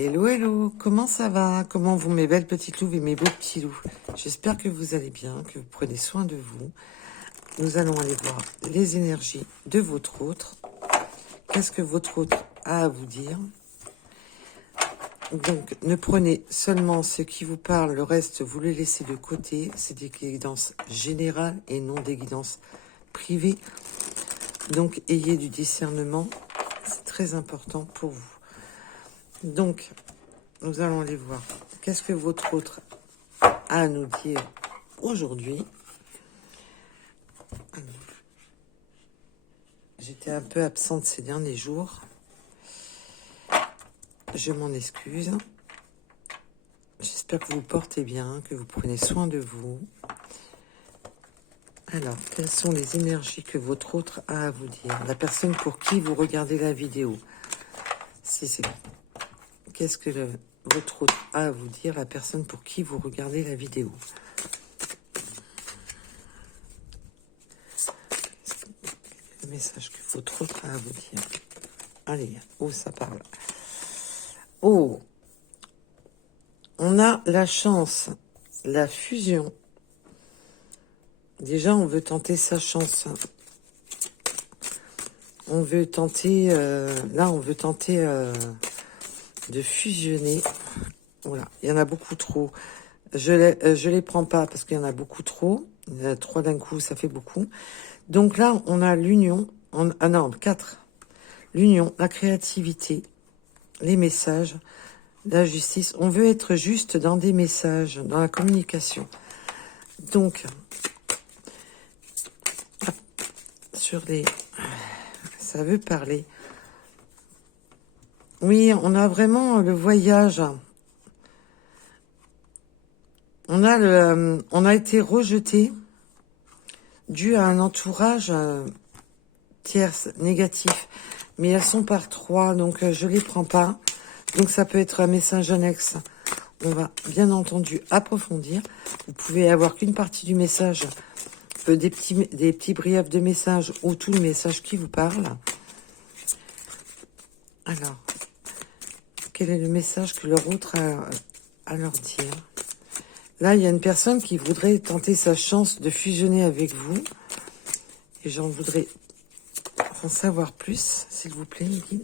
Hello, hello, comment ça va? Comment vont mes belles petites louves et mes beaux petits loups? J'espère que vous allez bien, que vous prenez soin de vous. Nous allons aller voir les énergies de votre autre. Qu'est-ce que votre autre a à vous dire? Donc, ne prenez seulement ce qui vous parle, le reste, vous le laissez de côté. C'est des guidances générales et non des guidances privées. Donc, ayez du discernement, c'est très important pour vous. Donc, nous allons aller voir qu'est-ce que votre autre a à nous dire aujourd'hui. J'étais un peu absente ces derniers jours. Je m'en excuse. J'espère que vous portez bien, que vous prenez soin de vous. Alors, quelles sont les énergies que votre autre a à vous dire? La personne pour qui vous regardez la vidéo. Si c'est... Qu'est-ce que votre autre a à vous dire? La personne pour qui vous regardez la vidéo. Le message que votre autre a à vous dire. Allez, oh, ça parle. Oh, on a la chance, la fusion. Déjà, on veut tenter sa chance. On veut tenter, là, on veut tenter de fusionner. Voilà, il y en a beaucoup trop. Je les prends pas parce qu'il y en a beaucoup trop. Il y en a 3 d'un coup, ça fait beaucoup. Donc là, on a l'union. Ah non, 4. L'union, la créativité, les messages, la justice. On veut être juste dans des messages, dans la communication. Donc, sur les... Ça veut parler. Oui, on a vraiment le voyage. On a été rejeté dû à un entourage tierce, négatif. Mais elles sont par 3, donc je les prends pas. Donc ça peut être un message annexe. On va bien entendu approfondir. Vous pouvez avoir qu'une partie du message, des petits briefs de message ou tout le message qui vous parle. Alors, quel est le message que leur autre a à leur dire? Là, il y a une personne qui voudrait tenter sa chance de fusionner avec vous. Et j'en voudrais en savoir plus, s'il vous plaît, Niki.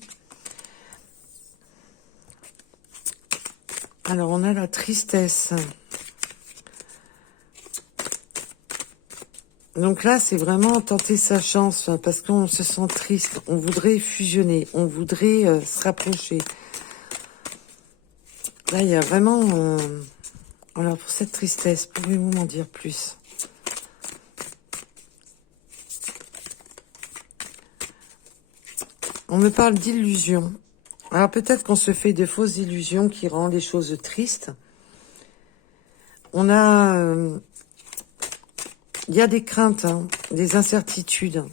Alors, on a la tristesse. Donc là, c'est vraiment tenter sa chance, parce qu'on se sent triste. On voudrait fusionner, on voudrait se rapprocher. Là, il y a vraiment... Alors, pour cette tristesse, pouvez-vous m'en dire plus? On me parle d'illusions. Alors, peut-être qu'on se fait de fausses illusions qui rendent les choses tristes. On a... il y a des craintes, hein, des incertitudes.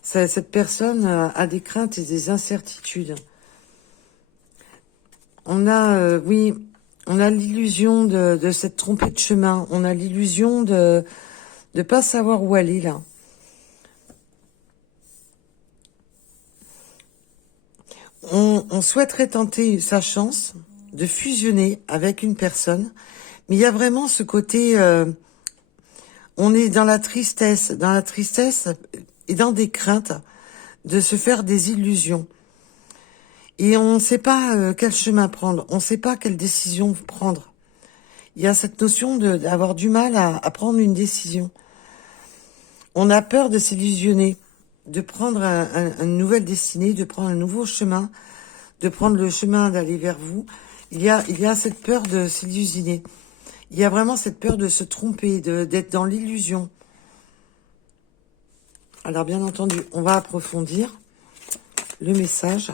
Cette personne a des craintes et des incertitudes. On a, oui, on a l'illusion de s'être trompé de chemin. On a l'illusion de ne pas savoir où aller, là. On souhaiterait tenter sa chance de fusionner avec une personne. Mais il y a vraiment ce côté... on est dans la tristesse et dans des craintes de se faire des illusions. Et on ne sait pas quel chemin prendre, on ne sait pas quelle décision prendre. Il y a cette notion d'avoir du mal à prendre une décision. On a peur de s'illusionner, de prendre une nouvelle destinée, de prendre un nouveau chemin, de prendre le chemin d'aller vers vous. Il y a cette peur de s'illusionner. Il y a vraiment cette peur de se tromper, d'être dans l'illusion. Alors bien entendu, on va approfondir le message.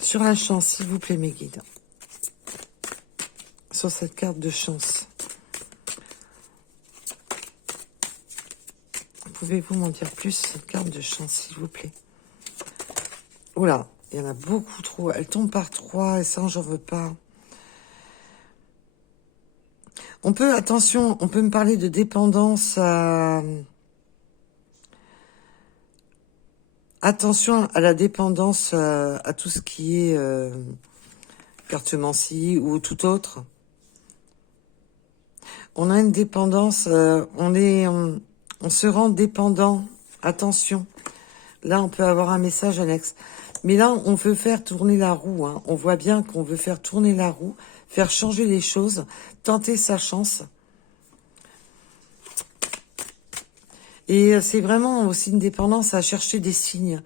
Sur la chance, s'il vous plaît, mes guides. Sur cette carte de chance. Pouvez-vous m'en dire plus, cette carte de chance, s'il vous plaît? Oula, il y en a beaucoup trop. Elle tombe par 3 et ça, j'en veux pas. On peut, attention, on peut me parler de dépendance à Attention à la dépendance, à tout ce qui est cartomancie ou tout autre. On a une dépendance, on se rend dépendant. Attention. Là, on peut avoir un message annexe. Mais là, on veut faire tourner la roue. Hein. On voit bien qu'on veut faire tourner la roue, faire changer les choses, tenter sa chance. Et c'est vraiment aussi une dépendance à chercher des signes,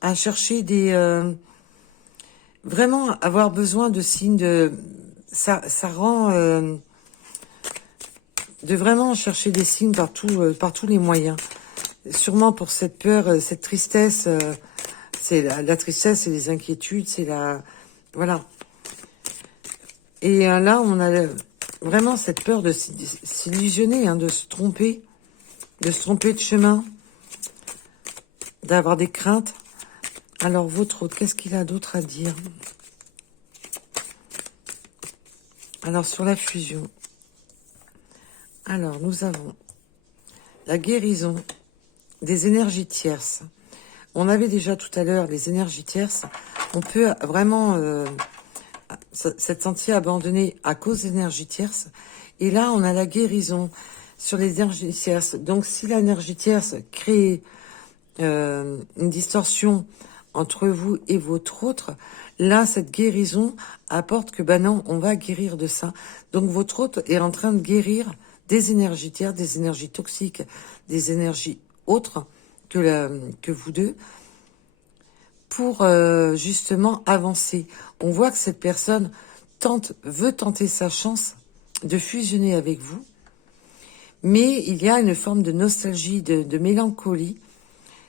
à chercher des... vraiment avoir besoin de signes de... Ça rend... de vraiment chercher des signes par tous les moyens. Sûrement pour cette peur, cette tristesse... c'est la tristesse, c'est les inquiétudes, c'est la... Voilà. Et là, on a vraiment cette peur de s'illusionner, hein, de se tromper de chemin, d'avoir des craintes. Alors, votre autre, qu'est-ce qu'il a d'autre à dire? Alors, sur la fusion. Alors, nous avons la guérison des énergies tierces. On avait déjà tout à l'heure les énergies tierces. On peut vraiment s'être senti abandonné à cause des énergies tierces. Et là, on a la guérison sur les énergies tierces. Donc, si l'énergie tierce crée une distorsion entre vous et votre autre, là, cette guérison apporte que, ben non, on va guérir de ça. Donc, votre autre est en train de guérir des énergies tierces, des énergies toxiques, des énergies autres que vous deux, pour justement avancer. On voit que cette personne veut tenter sa chance de fusionner avec vous, mais il y a une forme de nostalgie, de mélancolie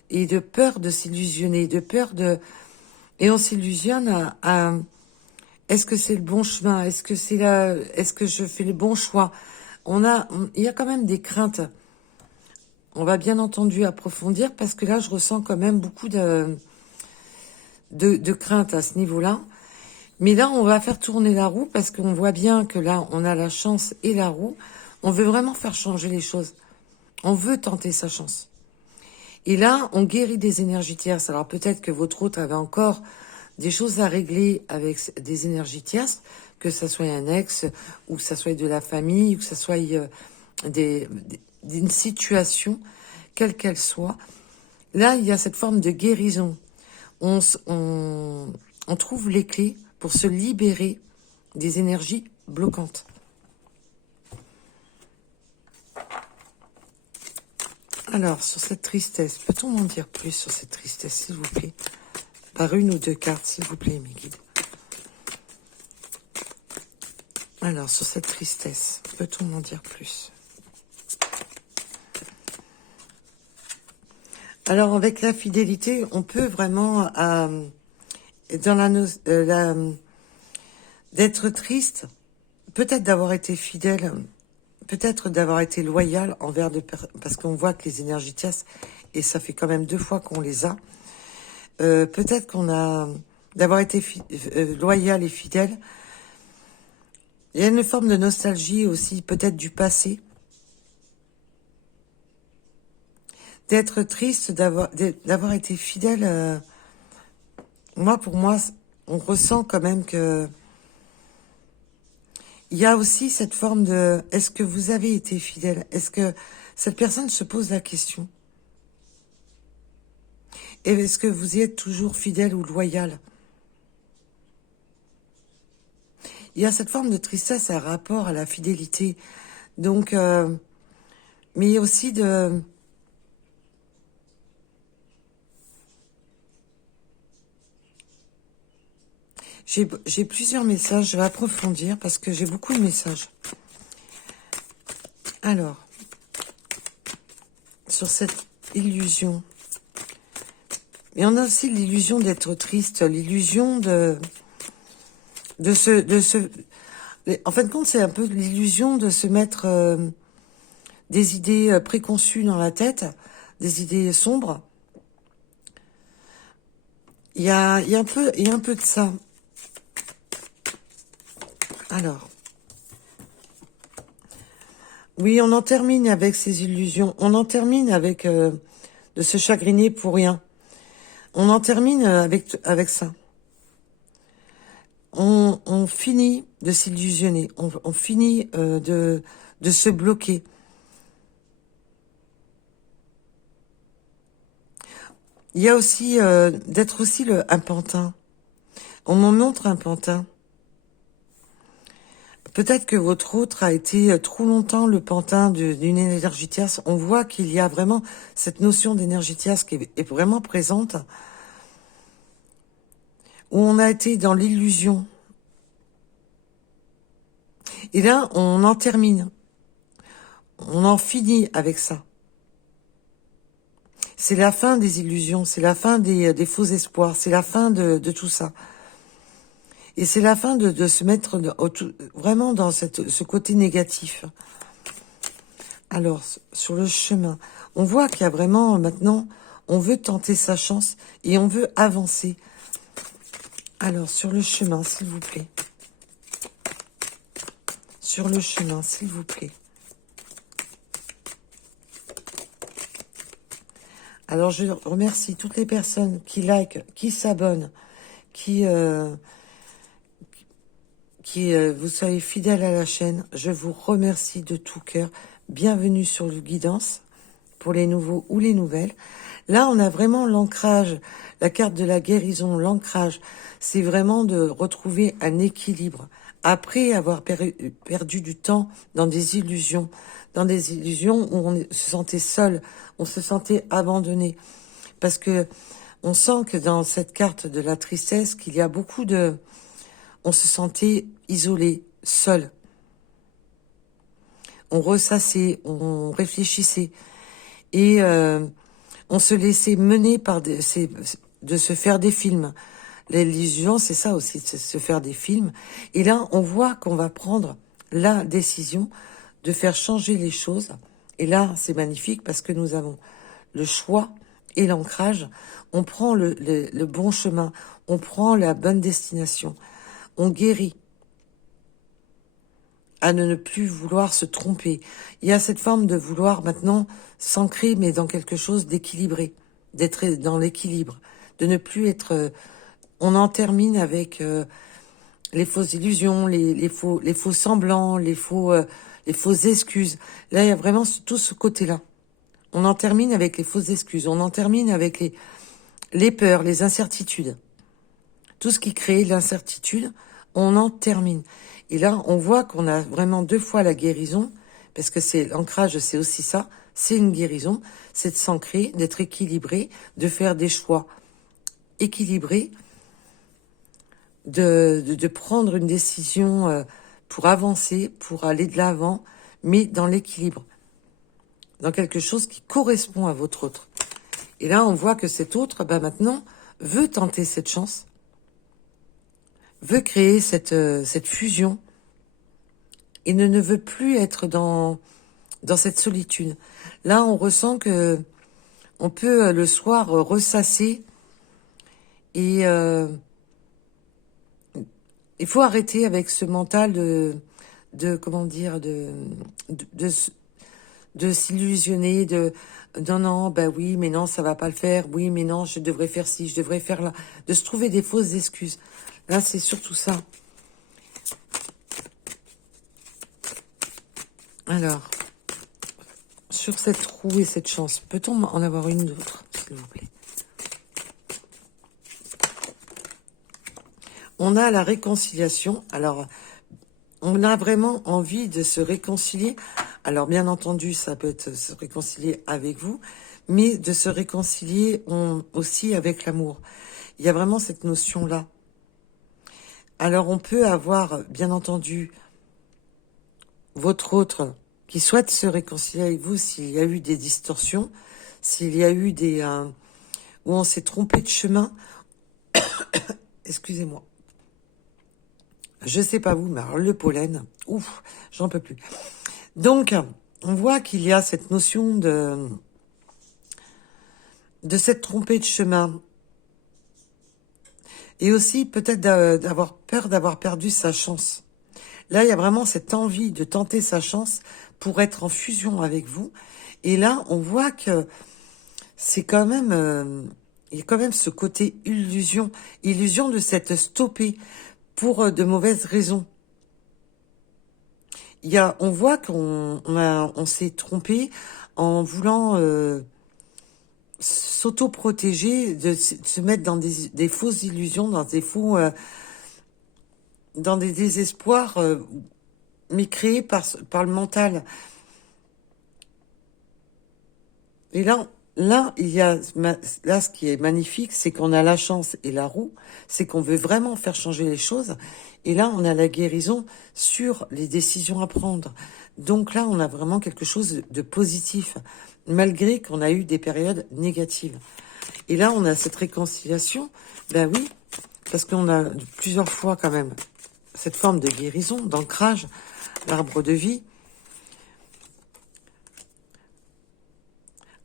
et de peur de s'illusionner, de peur de... Et on s'illusionne à est-ce que c'est le bon chemin? Est-ce que je fais le bon choix? Il y a quand même des craintes. On va bien entendu approfondir parce que là, je ressens quand même beaucoup de crainte à ce niveau-là. Mais là, on va faire tourner la roue parce qu'on voit bien que là, on a la chance et la roue. On veut vraiment faire changer les choses. On veut tenter sa chance. Et là, on guérit des énergies tierces. Alors peut-être que votre autre avait encore des choses à régler avec des énergies tierces, que ça soit un ex, ou que ça soit de la famille, ou que ça soit d'une situation, quelle qu'elle soit. Là, il y a cette forme de guérison. On trouve les clés pour se libérer des énergies bloquantes. Alors, sur cette tristesse, peut-on m'en dire plus sur cette tristesse, s'il vous plaît? Par une ou deux cartes, s'il vous plaît, mes guides. Alors, sur cette tristesse, peut-on m'en dire plus? Alors, avec la fidélité, on peut vraiment, d'être triste, peut-être d'avoir été fidèle, peut-être d'avoir été loyal envers parce qu'on voit que les énergies tierces, et ça fait quand même 2 fois qu'on les a, peut-être d'avoir été loyal et fidèle. Il y a une forme de nostalgie aussi, peut-être du passé. D'être triste, d'avoir été fidèle. Pour moi, on ressent quand même que il y a aussi cette forme de est-ce que vous avez été fidèle? Est-ce que cette personne se pose la question? Et est-ce que vous y êtes toujours fidèle ou loyal? Il y a cette forme de tristesse à rapport à la fidélité. Donc, mais il y a aussi de... J'ai plusieurs messages, je vais approfondir parce que j'ai beaucoup de messages. Alors, sur cette illusion. Et on a aussi l'illusion d'être triste, l'illusion en fin de compte, c'est un peu l'illusion de se mettre des idées préconçues dans la tête, des idées sombres. Il y a un peu de ça. Alors, oui, on en termine avec ces illusions. On en termine avec de se chagriner pour rien. On en termine avec ça. On finit de s'illusionner. On finit de se bloquer. Il y a aussi d'être aussi un pantin. On m'en montre un pantin. Peut-être que votre autre a été trop longtemps le pantin d'une énergie tierce. On voit qu'il y a vraiment cette notion d'énergie tierce qui est vraiment présente, où on a été dans l'illusion. Et là, on en termine. On en finit avec ça. C'est la fin des illusions, c'est la fin des faux espoirs, c'est la fin de tout ça. Et c'est la fin de se mettre vraiment dans ce côté négatif. Alors, sur le chemin, on voit qu'il y a vraiment, maintenant, on veut tenter sa chance et on veut avancer. Alors, sur le chemin, s'il vous plaît. Sur le chemin, s'il vous plaît. Alors, je remercie toutes les personnes qui likent, qui s'abonnent, qui vous soyez fidèles à la chaîne. Je vous remercie de tout cœur. Bienvenue sur le guidance pour les nouveaux ou les nouvelles. Là, on a vraiment l'ancrage, la carte de la guérison, l'ancrage. C'est vraiment de retrouver un équilibre. Après avoir perdu du temps dans des illusions où on se sentait seul, on se sentait abandonné. Parce que on sent que dans cette carte de la tristesse, qu'il y a beaucoup de... On se sentait isolé, seul. On ressassait, on réfléchissait. Et on se laissait mener par de se faire des films. L'illusion, c'est ça aussi, c'est se faire des films. Et là, on voit qu'on va prendre la décision de faire changer les choses. Et là, c'est magnifique parce que nous avons le choix et l'ancrage. On prend le bon chemin, on prend la bonne destination. On guérit à ne plus vouloir se tromper. Il y a cette forme de vouloir maintenant s'ancrer, mais dans quelque chose d'équilibré, d'être dans l'équilibre, de ne plus être... on en termine avec les fausses illusions, les faux semblants, les fausses excuses. Là, il y a vraiment tout ce côté-là. On en termine avec les fausses excuses, on en termine avec les peurs, les incertitudes. Tout ce qui crée l'incertitude, on en termine. Et là, on voit qu'on a vraiment 2 fois la guérison, parce que c'est l'ancrage, c'est aussi ça, c'est une guérison, c'est de s'ancrer, d'être équilibré, de faire des choix équilibrés, de prendre une décision pour avancer, pour aller de l'avant, mais dans l'équilibre, dans quelque chose qui correspond à votre autre. Et là, on voit que cet autre, maintenant, veut tenter cette chance, veut créer cette fusion et ne veut plus être dans cette solitude. Là, on ressent que on peut le soir ressasser et il faut arrêter avec ce mental de comment dire, de s'illusionner, non, bah oui, mais non, ça va pas le faire, oui, mais non, je devrais faire ci, je devrais faire là, de se trouver des fausses excuses. Là, c'est surtout ça. Alors, sur cette roue et cette chance, peut-on en avoir une d'autre, s'il vous plaît? On a la réconciliation. Alors, on a vraiment envie de se réconcilier. Alors, bien entendu, ça peut être se réconcilier avec vous, mais de se réconcilier aussi avec l'amour. Il y a vraiment cette notion-là. Alors, on peut avoir, bien entendu, votre autre qui souhaite se réconcilier avec vous s'il y a eu des distorsions, s'il y a eu où on s'est trompé de chemin. Excusez-moi. Je sais pas vous, mais alors le pollen, ouf, j'en peux plus. Donc, on voit qu'il y a cette notion de s'être trompé de chemin. Et aussi peut-être d'avoir peur d'avoir perdu sa chance. Là, il y a vraiment cette envie de tenter sa chance pour être en fusion avec vous. Et là, on voit que c'est quand même... Il y a quand même ce côté illusion, illusion de s'être stoppé pour de mauvaises raisons. On voit on s'est trompé en voulant s'auto-protéger, de se mettre dans des fausses illusions, dans des désespoirs, mais créés par le mental. Et là, là, ce qui est magnifique, c'est qu'on a la chance et la roue, c'est qu'on veut vraiment faire changer les choses. Et là, on a la guérison sur les décisions à prendre. Donc là, on a vraiment quelque chose de positif, malgré qu'on a eu des périodes négatives. Et là, on a cette réconciliation. Ben oui, parce qu'on a plusieurs fois quand même cette forme de guérison, d'ancrage, l'arbre de vie.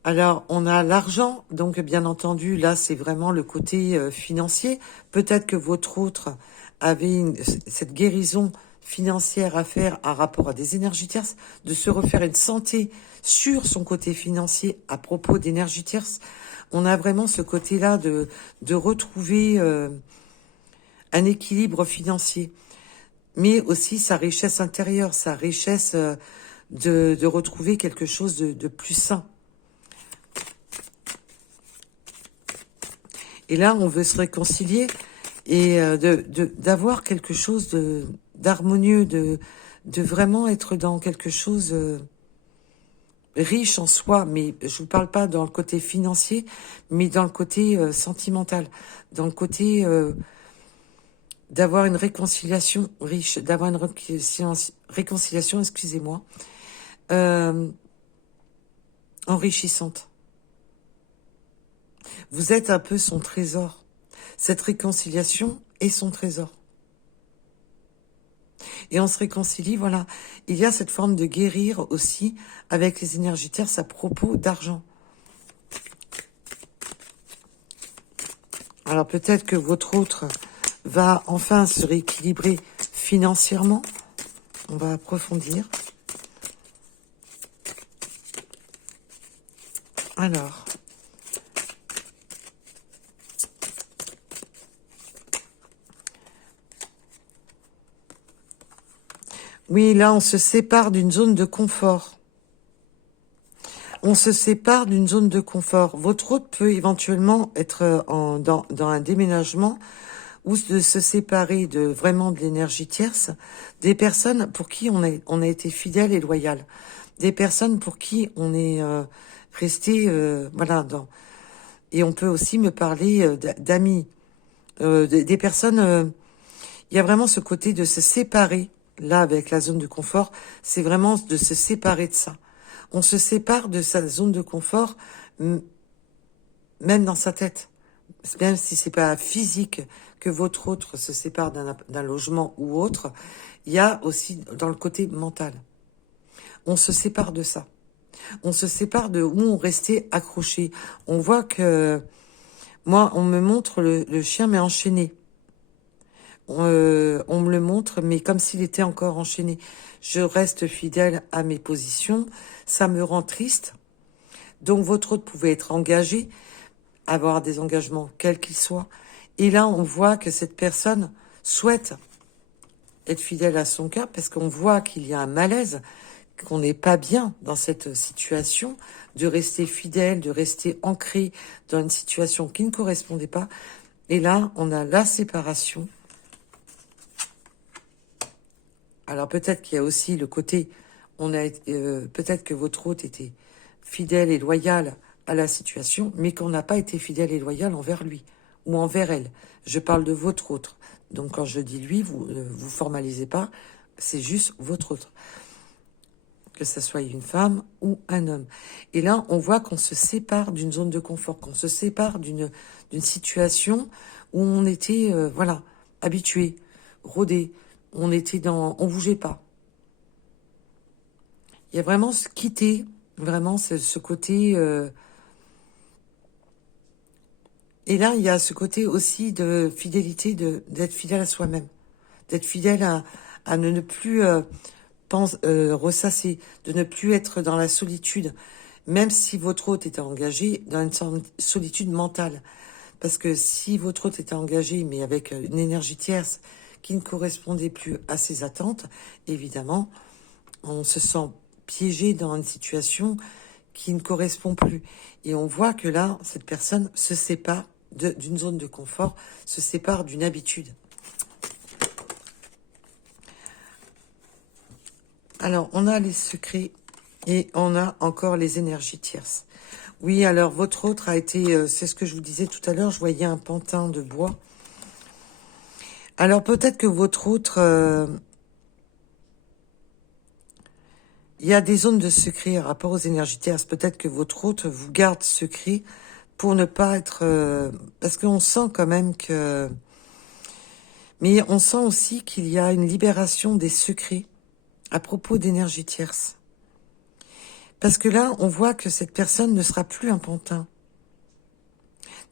Alors, on a l'argent, donc bien entendu, là, c'est vraiment le côté financier. Peut-être que votre autre avait cette guérison financière à faire à rapport à des énergies tierces, de se refaire une santé sur son côté financier à propos d'énergies tierces. On a vraiment ce côté-là de retrouver un équilibre financier, mais aussi sa richesse intérieure, sa richesse de retrouver quelque chose de plus sain. Et là, on veut se réconcilier et d'avoir quelque chose d'harmonieux, de vraiment être dans quelque chose riche en soi. Mais je vous parle pas dans le côté financier, mais dans le côté sentimental, dans le côté d'avoir une réconciliation riche, d'avoir une réconciliation, excusez-moi, enrichissante. Vous êtes un peu son trésor. Cette réconciliation est son trésor. Et on se réconcilie, voilà. Il y a cette forme de guérir aussi avec les énergies tierces à propos d'argent. Alors peut-être que votre autre va enfin se rééquilibrer financièrement. On va approfondir. Alors... Oui, là, on se sépare d'une zone de confort. On se sépare d'une zone de confort. Votre hôte peut éventuellement être dans un déménagement ou de se séparer vraiment de l'énergie tierce, des personnes pour qui on a été fidèle et loyal, des personnes pour qui on est resté, voilà, et on peut aussi me parler d'amis, des personnes, il y a vraiment ce côté de se séparer. Là, avec la zone de confort, c'est vraiment de se séparer de ça. On se sépare de sa zone de confort, même dans sa tête. Même si c'est pas physique que votre autre se sépare d'un logement ou autre, il y a aussi dans le côté mental. On se sépare de ça. On se sépare de où on restait accroché. On voit que, moi, on me montre le chien mais enchaîné. On me le montre, mais comme s'il était encore enchaîné. Je reste fidèle à mes positions. Ça me rend triste. Donc, votre autre pouvait être engagé, avoir des engagements, quels qu'ils soient. Et là, on voit que cette personne souhaite être fidèle à son cœur parce qu'on voit qu'il y a un malaise, qu'on n'est pas bien dans cette situation, de rester fidèle, de rester ancré dans une situation qui ne correspondait pas. Et là, on a la séparation. Alors peut-être qu'il y a aussi le côté, peut-être que votre hôte était fidèle et loyal à la situation, mais qu'on n'a pas été fidèle et loyal envers lui ou envers elle. Je parle de votre autre. Donc quand je dis lui, vous formalisez pas, c'est juste votre autre. Que ce soit une femme ou un homme. Et là, on voit qu'on se sépare d'une zone de confort, qu'on se sépare d'une situation où on était, voilà, habitué, rodé. On bougeait pas. Il y a vraiment ce quitter, vraiment ce côté. Et là, il y a ce côté aussi de fidélité, d'être fidèle à soi-même, d'être fidèle à ne plus ressasser, de ne plus être dans la solitude, même si votre hôte était engagé dans une solitude mentale. Parce que si votre hôte était engagé, mais avec une énergie tierce qui ne correspondait plus à ses attentes, évidemment, on se sent piégé dans une situation qui ne correspond plus. Et on voit que là, cette personne se sépare d'une zone de confort, se sépare d'une habitude. Alors, on a les secrets et on a encore les énergies tierces. Oui, alors votre autre a été, c'est ce que je vous disais tout à l'heure, je voyais un pantin de bois. Alors peut-être que votre autre, il y a des zones de secret par rapport aux énergies tierces. Peut-être que votre autre vous garde secret pour ne pas être... parce qu'on sent quand même que... Mais on sent aussi qu'il y a une libération des secrets à propos d'énergie tierce. Parce que là, on voit que cette personne ne sera plus un pantin,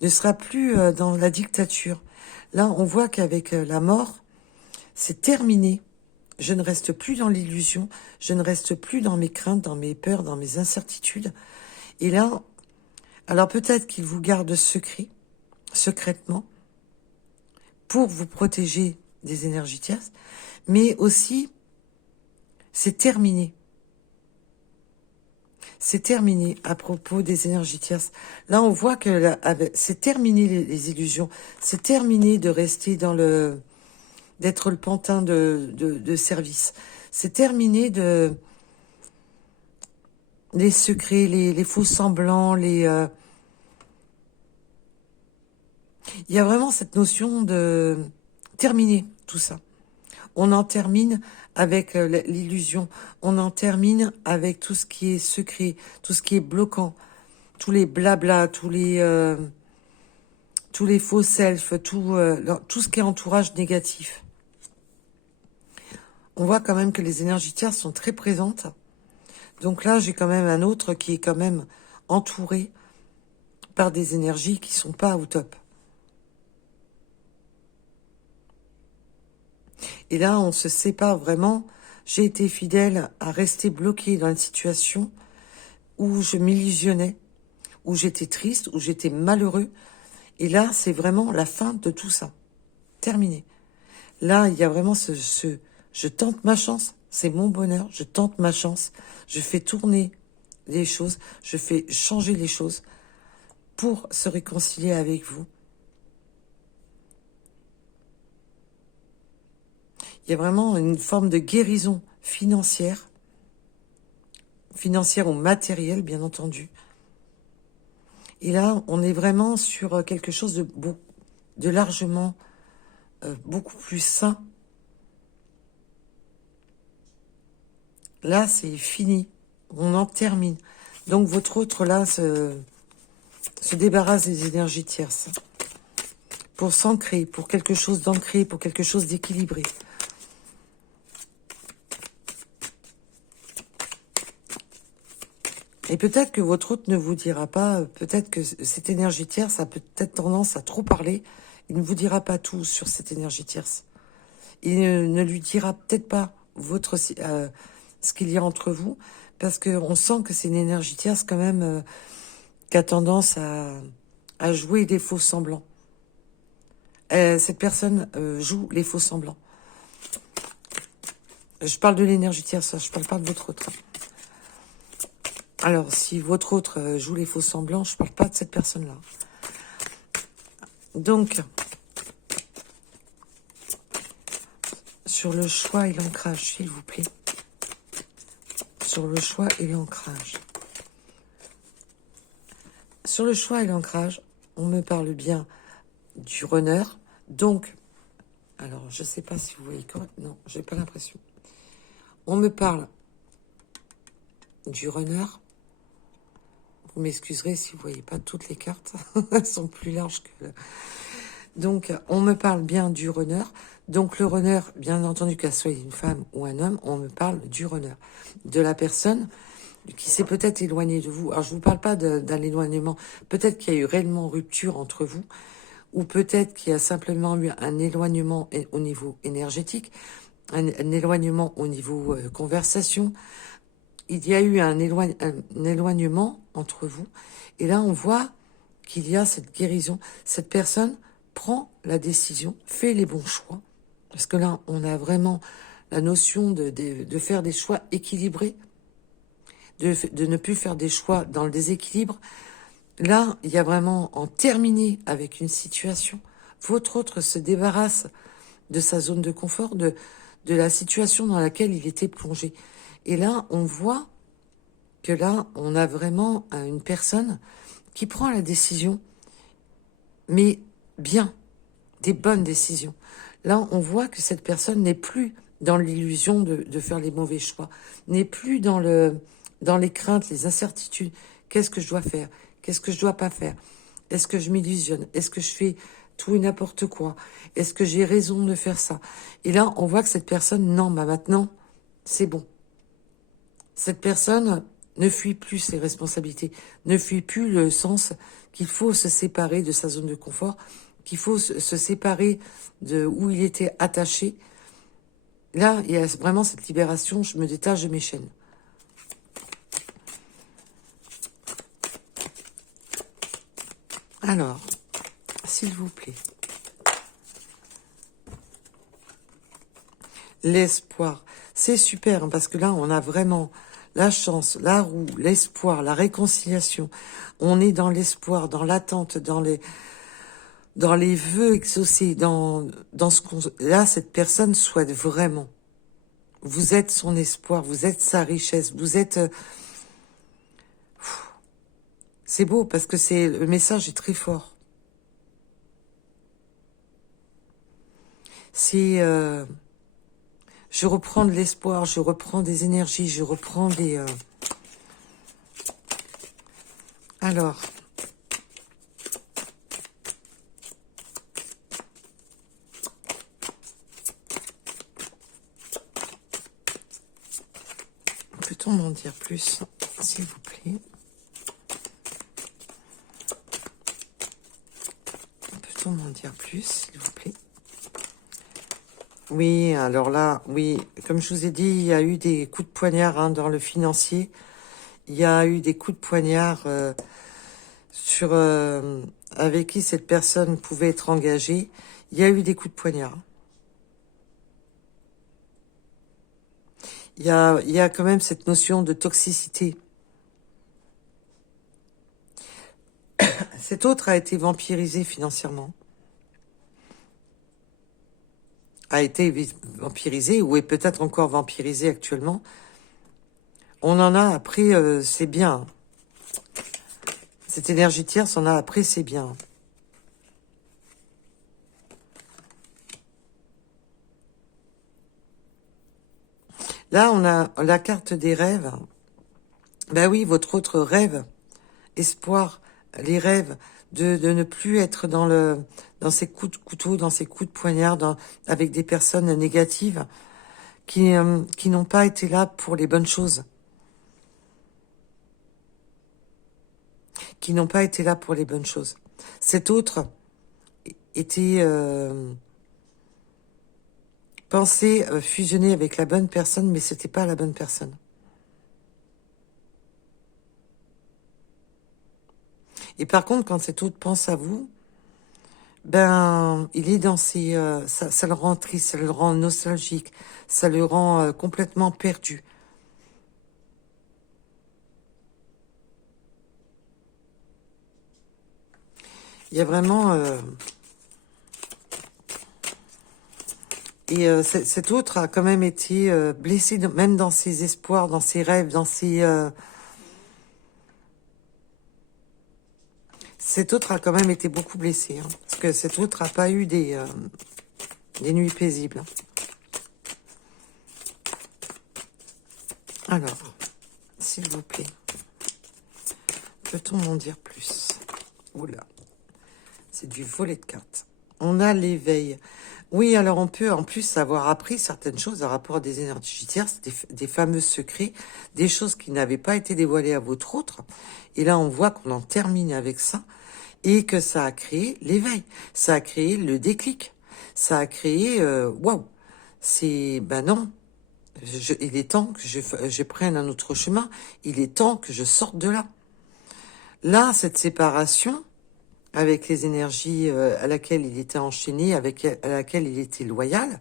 ne sera plus dans la dictature. Là, on voit qu'avec la mort, c'est terminé. Je ne reste plus dans l'illusion, je ne reste plus dans mes craintes, dans mes peurs, dans mes incertitudes. Et là, alors peut-être qu'il vous garde secrètement, pour vous protéger des énergies tierces, mais aussi, c'est terminé. C'est terminé à propos des énergies tierces. Là, on voit que c'est terminé les illusions. C'est terminé de rester dans d'être le pantin de service. C'est terminé les secrets, les faux semblants, il y a vraiment cette notion de terminer tout ça. On en termine avec l'illusion. On en termine avec tout ce qui est secret, tout ce qui est bloquant, tous les blablas, tous les faux self, tout ce qui est entourage négatif. On voit quand même que les énergies tierces sont très présentes. Donc là, j'ai quand même un autre qui est quand même entouré par des énergies qui sont pas au top. Et là, on se sépare vraiment. J'ai été fidèle à rester bloquée dans une situation où je m'illusionnais, où j'étais triste, où j'étais malheureux. Et là, c'est vraiment la fin de tout ça. Terminé. Là, il y a vraiment je tente ma chance. C'est mon bonheur. Je tente ma chance. Je fais tourner les choses. Je fais changer les choses pour se réconcilier avec vous. Il y a vraiment une forme de guérison financière ou matérielle, bien entendu. Et là, on est vraiment sur quelque chose de largement beaucoup plus sain. Là, c'est fini. On en termine. Donc, votre autre, là, se débarrasse des énergies tierces. Pour s'ancrer, pour quelque chose d'ancré, pour quelque chose d'équilibré. Et peut-être que votre hôte ne vous dira pas, peut-être que cette énergie tierce a peut-être tendance à trop parler. Il ne vous dira pas tout sur cette énergie tierce. Il ne lui dira peut-être pas ce qu'il y a entre vous, parce qu'on sent que c'est une énergie tierce quand même qui a tendance à jouer des faux semblants. Cette personne joue les faux semblants. Je parle de l'énergie tierce, je parle pas de votre autre. Alors, si votre autre joue les faux semblants, je ne parle pas de cette personne-là. Donc, sur le choix et l'ancrage, s'il vous plaît. Sur le choix et l'ancrage. Sur le choix et l'ancrage, on me parle bien du runner. Donc, alors, je ne sais pas si vous voyez quoi. Non, j'ai pas l'impression. On me parle du runner. Vous m'excuserez si vous voyez pas toutes les cartes. Elles sont plus larges que... Donc, on me parle bien du runner. Donc, le runner, bien entendu, qu'elle soit une femme ou un homme, on me parle du runner. De la personne qui s'est peut-être éloignée de vous. Alors, je vous parle pas d'un éloignement. Peut-être qu'il y a eu réellement rupture entre vous. Ou peut-être qu'il y a simplement eu un éloignement au niveau énergétique. Un éloignement au niveau conversation. Il y a eu un éloignement entre vous. Et là, on voit qu'il y a cette guérison. Cette personne prend la décision, fait les bons choix. Parce que là, on a vraiment la notion de faire des choix équilibrés, de ne plus faire des choix dans le déséquilibre. Là, il y a vraiment en terminer avec une situation. Votre autre se débarrasse de sa zone de confort, de la situation dans laquelle il était plongé. Et là, on voit que là, on a vraiment une personne qui prend la décision, mais bien, des bonnes décisions. Là, on voit que cette personne n'est plus dans l'illusion de faire les mauvais choix, n'est plus dans les craintes, les incertitudes. Qu'est-ce que je dois faire? Qu'est-ce que je dois pas faire? Est-ce que je m'illusionne? Est-ce que je fais tout et n'importe quoi? Est-ce que j'ai raison de faire ça? Et là, on voit que cette personne, non, bah maintenant, c'est bon. Cette personne ne fuit plus ses responsabilités, ne fuit plus le sens qu'il faut se séparer de sa zone de confort, qu'il faut se séparer de où il était attaché. Là, il y a vraiment cette libération, je me détache de mes chaînes. Alors, s'il vous plaît. L'espoir. C'est super, hein, parce que là, on a vraiment la chance, la roue, l'espoir, la réconciliation. On est dans l'espoir, dans l'attente, dans les vœux exaucés, dans ce qu'on... Là, cette personne souhaite vraiment. Vous êtes son espoir, vous êtes sa richesse, vous êtes... C'est beau, parce que le message est très fort. C'est... Je reprends de l'espoir, je reprends des énergies, je reprends des... Alors... Peut-on m'en dire plus, s'il vous plaît? Peut-on m'en dire plus, s'il vous plaît? Oui, alors là, oui, comme je vous ai dit, il y a eu des coups de poignard dans le financier. Il y a eu des coups de poignard sur avec qui cette personne pouvait être engagée. Il y a eu des coups de poignard. Il y a quand même cette notion de toxicité. Cet autre a été vampirisé financièrement. A été vampirisé ou est peut-être encore vampirisé actuellement. On en a appris, c'est bien. Cette énergie tierce, on a appris, c'est bien. Là, on a la carte des rêves. Ben oui, votre autre rêve, espoir, les rêves de ne plus être dans ces coups de couteau, dans ces coups de poignard, avec des personnes négatives qui n'ont pas été là pour les bonnes choses. Qui n'ont pas été là pour les bonnes choses. Cet autre était pensé fusionner avec la bonne personne, mais c'était pas la bonne personne. Et par contre, quand cet autre pense à vous, ben, il est dans ses... ça le rend triste, ça le rend nostalgique, ça le rend complètement perdu. Il y a vraiment... Et cet autre a quand même été blessé, même dans ses espoirs, dans ses rêves, dans ses... Cet autre a quand même été beaucoup blessé, hein, parce que cet autre n'a pas eu des nuits paisibles. Alors, s'il vous plaît, peut-on m'en dire plus? Oula, c'est du volet de cartes. On a l'éveil. Oui, alors on peut en plus avoir appris certaines choses à rapport à des énergies tierces, des fameux secrets, des choses qui n'avaient pas été dévoilées à votre autre. Et là, on voit qu'on en termine avec ça et que ça a créé l'éveil. Ça a créé le déclic. Ça a créé, waouh, c'est, ben non, il est temps que je prenne un autre chemin. Il est temps que je sorte de là. Là, cette séparation, avec les énergies à laquelle il était enchaîné, à laquelle il était loyal,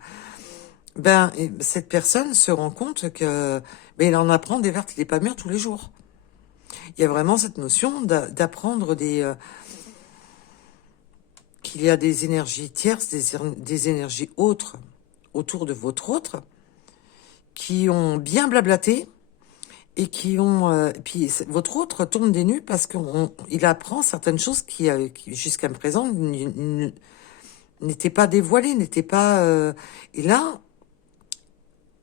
ben, cette personne se rend compte que ben, il en apprend des vertes et des pas mûres tous les jours. Il y a vraiment cette notion d'apprendre qu'il y a des énergies tierces, des énergies autres autour de votre autre, qui ont bien blablaté et qui ont... puis votre autre tombe des nues parce qu'il apprend certaines choses qui jusqu'à présent, n'étaient pas dévoilées, n'étaient pas... et là,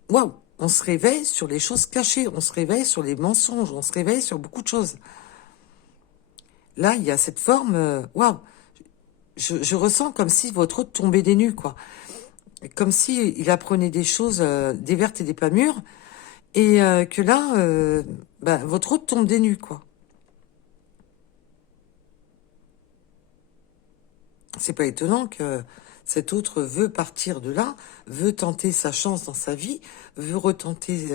waouh, on se réveille sur les choses cachées, on se réveille sur les mensonges, on se réveille sur beaucoup de choses. Là, il y a cette forme... waouh, je ressens comme si votre autre tombait des nues, quoi. Comme si il apprenait des choses, des vertes et des pas mûres, et que là, ben, votre autre tombe des nues, quoi. C'est pas étonnant que cet autre veut partir de là, veut tenter sa chance dans sa vie, veut retenter,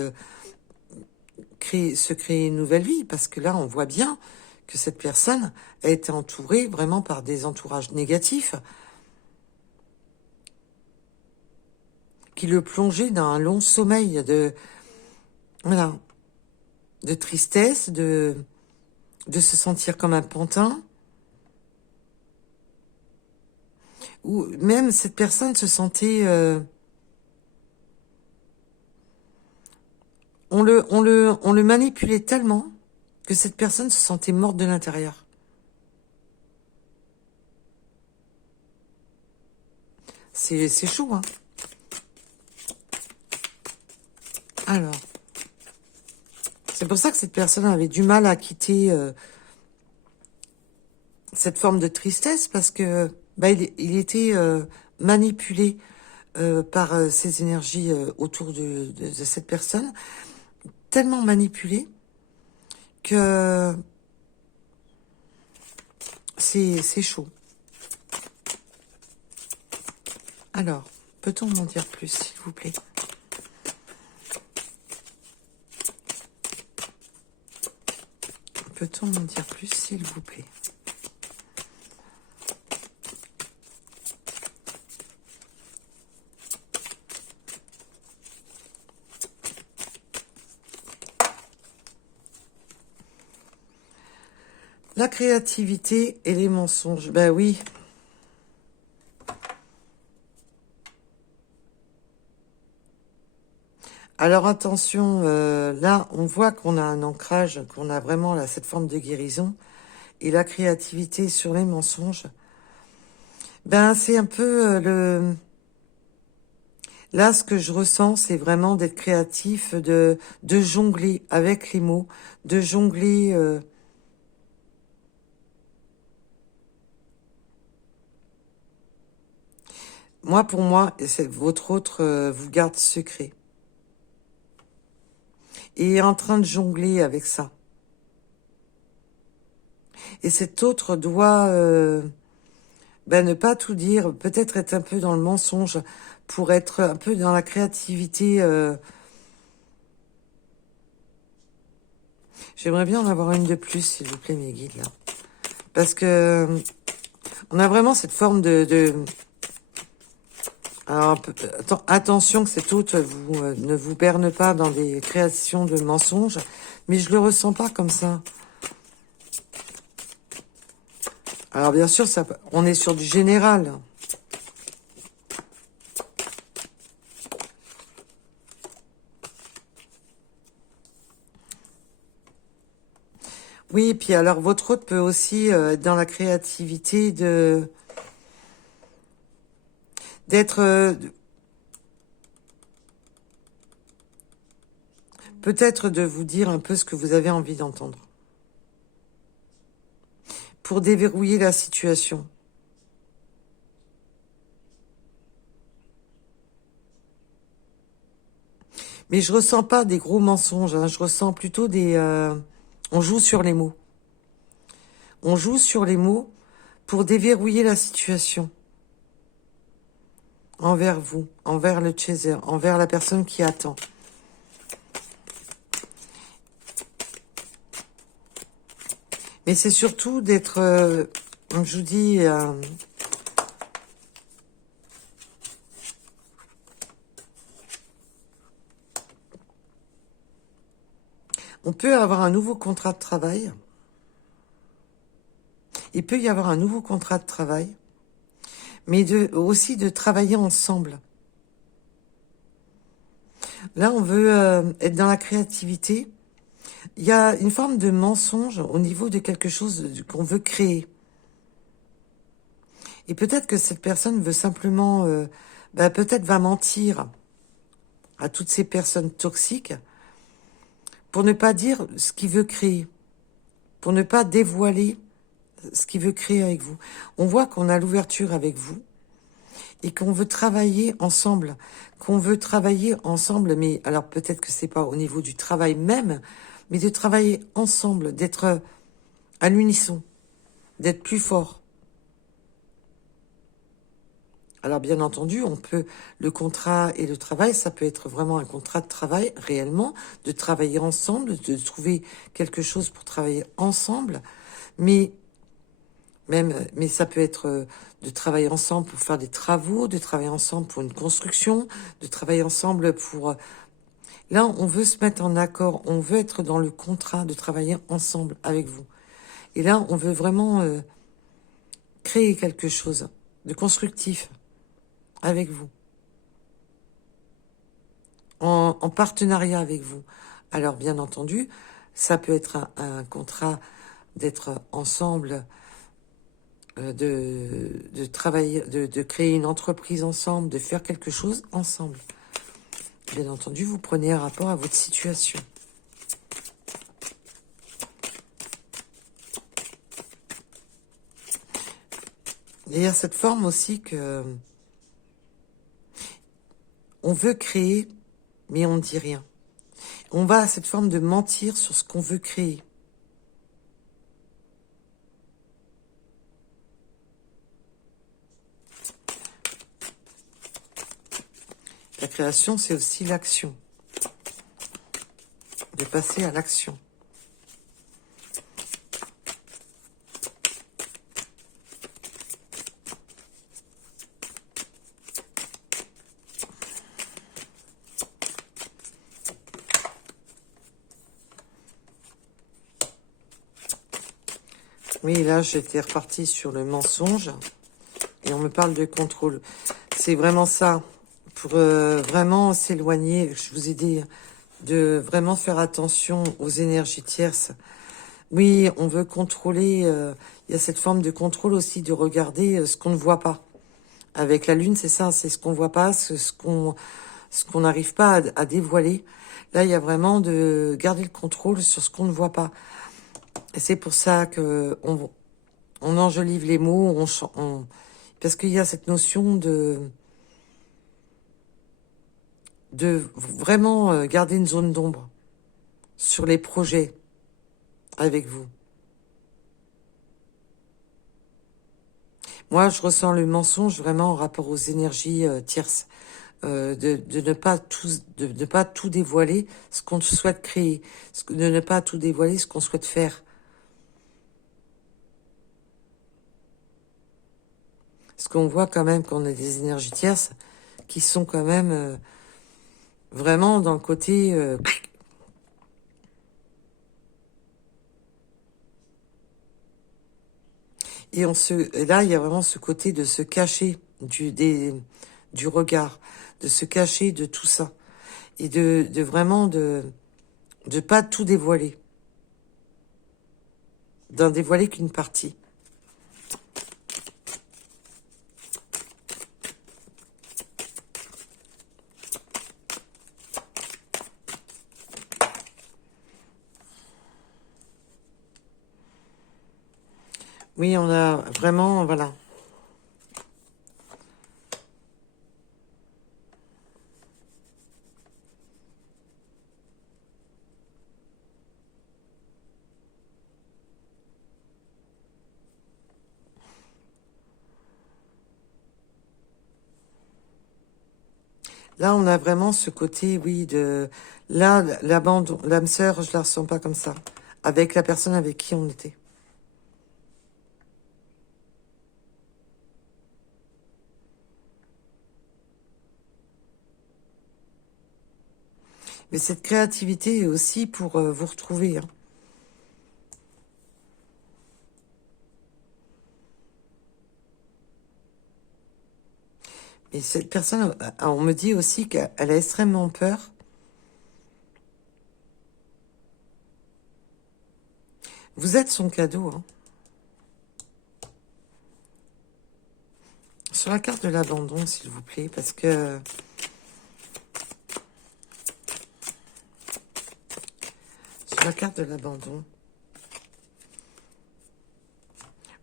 se créer une nouvelle vie, parce que là, on voit bien que cette personne a été entourée vraiment par des entourages négatifs qui le plongeaient dans un long sommeil voilà, de tristesse, de se sentir comme un pantin, ou même cette personne se sentait... on le manipulait tellement que cette personne se sentait morte de l'intérieur. C'est chaud, hein. Alors, c'est pour ça que cette personne avait du mal à quitter cette forme de tristesse, parce que bah, il était manipulé par ces énergies autour de cette personne, tellement manipulé que c'est chaud. Alors, peut-on m'en dire plus, s'il vous plaît? Peut-on m'en dire plus, s'il vous plaît? La créativité et les mensonges. Ben oui. Alors attention, là, on voit qu'on a un ancrage, qu'on a vraiment là, cette forme de guérison. Et la créativité sur les mensonges, ben c'est un peu Là, ce que je ressens, c'est vraiment d'être créatif, de jongler avec les mots, de jongler... Moi, pour moi, votre autre vous garde secret. Et est en train de jongler avec ça. Et cet autre doit ben, ne pas tout dire, peut-être être un peu dans le mensonge, pour être un peu dans la créativité. J'aimerais bien en avoir une de plus, s'il vous plaît, mes guides, là. Parce que on a vraiment cette forme Alors, attention que cet autre ne vous berne pas dans des créations de mensonges, mais je le ressens pas comme ça. Alors, bien sûr, on est sur du général. Oui, puis alors, votre autre peut aussi être dans la créativité d'être... peut-être de vous dire un peu ce que vous avez envie d'entendre. Pour déverrouiller la situation. Mais je ressens pas des gros mensonges, hein. Je ressens plutôt on joue sur les mots. On joue sur les mots pour déverrouiller la situation. Envers vous, envers le chaser, envers la personne qui attend. Mais c'est surtout d'être Donc, je vous dis... on peut avoir un nouveau contrat de travail. Il peut y avoir un nouveau contrat de travail, mais aussi de travailler ensemble. Là, on veut être dans la créativité. Il y a une forme de mensonge au niveau de quelque chose qu'on veut créer. Et peut-être que cette personne veut simplement, peut-être va mentir à toutes ces personnes toxiques pour ne pas dire ce qu'il veut créer, pour ne pas dévoiler ce qu'il veut créer avec vous. On voit qu'on a l'ouverture avec vous et qu'on veut travailler ensemble, mais alors peut-être que c'est pas au niveau du travail même, mais de travailler ensemble, d'être à l'unisson, d'être plus fort. Alors bien entendu, le contrat et le travail, ça peut être vraiment un contrat de travail réellement, de travailler ensemble, de trouver quelque chose pour travailler ensemble, mais ça peut être de travailler ensemble pour faire des travaux, de travailler ensemble pour une construction, de travailler ensemble pour... Là, on veut se mettre en accord, on veut être dans le contrat de travailler ensemble avec vous. Et là, on veut vraiment créer quelque chose de constructif avec vous, en partenariat avec vous. Alors, bien entendu, ça peut être un contrat d'être ensemble, de travailler, de créer une entreprise ensemble, de faire quelque chose ensemble. Bien entendu, vous prenez un rapport à votre situation. Et il y a cette forme aussi que on veut créer, mais on ne dit rien. On va à cette forme de mentir sur ce qu'on veut créer. La création, c'est aussi l'action. De passer à l'action. Oui, là, j'étais repartie sur le mensonge. Et on me parle de contrôle. C'est vraiment ça. Pour vraiment s'éloigner, je vous ai dit de vraiment faire attention aux énergies tierces. Oui, on veut contrôler. Il y a cette forme de contrôle aussi, de regarder ce qu'on ne voit pas. Avec la lune, c'est ça, c'est ce qu'on voit pas, ce qu'on n'arrive pas à dévoiler. Là, il y a vraiment de garder le contrôle sur ce qu'on ne voit pas. Et c'est pour ça que on enjolive les mots, parce qu'il y a cette notion de vraiment garder une zone d'ombre sur les projets avec vous. Moi, je ressens le mensonge vraiment en rapport aux énergies tierces, de ne pas tout dévoiler ce qu'on souhaite créer, de ne pas tout dévoiler ce qu'on souhaite faire. Parce qu'on voit quand même qu'on a des énergies tierces qui sont quand même vraiment dans le côté... et là, il y a vraiment ce côté de se cacher du regard, de se cacher de tout ça. Et de vraiment de pas tout dévoiler. D'en dévoiler qu'une partie. Oui, on a vraiment, voilà. Là, on a vraiment ce côté, oui, de... Là, l'âme sœur, je la ressens pas comme ça. Avec la personne avec qui on était. Mais cette créativité est aussi pour vous retrouver. Hein. Et cette personne, on me dit aussi qu'elle a extrêmement peur. Vous êtes son cadeau. Hein. Sur la carte de l'abandon, s'il vous plaît, parce que... Sur la carte de l'abandon.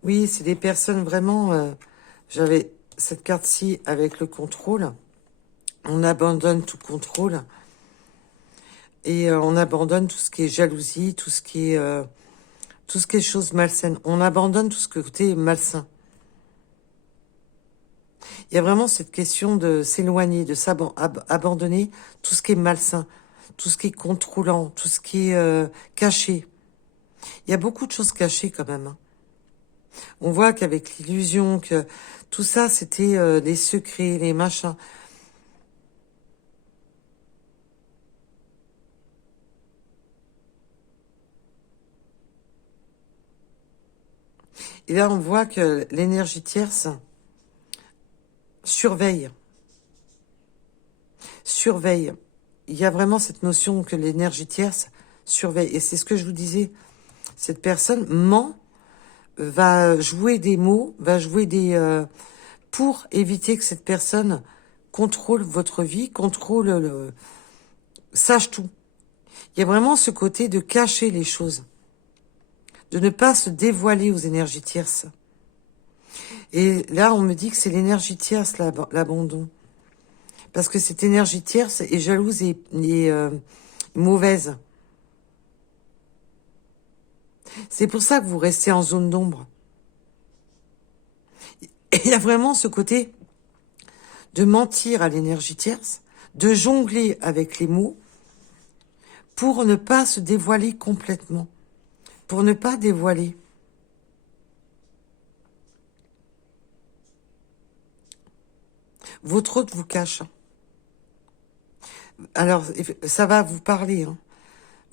Oui, c'est des personnes vraiment... J'avais cette carte-ci avec le contrôle. On abandonne tout contrôle. Et on abandonne tout ce qui est jalousie, tout ce qui est choses malsaines. On abandonne tout ce côté malsain. Il y a vraiment cette question de s'éloigner, de s'abandonner tout ce qui est malsain, tout ce qui est contrôlant, tout ce qui est caché. Il y a beaucoup de choses cachées quand même. Hein. On voit qu'avec l'illusion, que tout ça, c'était les secrets, les machins. Et là, on voit que l'énergie tierce surveille. Surveille. Il y a vraiment cette notion que l'énergie tierce surveille. Et c'est ce que je vous disais. Cette personne ment, va jouer des mots, va jouer des... pour éviter que cette personne contrôle votre vie, sache tout. Il y a vraiment ce côté de cacher les choses. De ne pas se dévoiler aux énergies tierces. Et là, on me dit que c'est l'énergie tierce, l'abandon. Parce que cette énergie tierce est jalouse et mauvaise. C'est pour ça que vous restez en zone d'ombre. Et il y a vraiment ce côté de mentir à l'énergie tierce, de jongler avec les mots, pour ne pas se dévoiler complètement. Pour ne pas dévoiler. Votre hôte vous cache. Alors, ça va vous parler. Hein.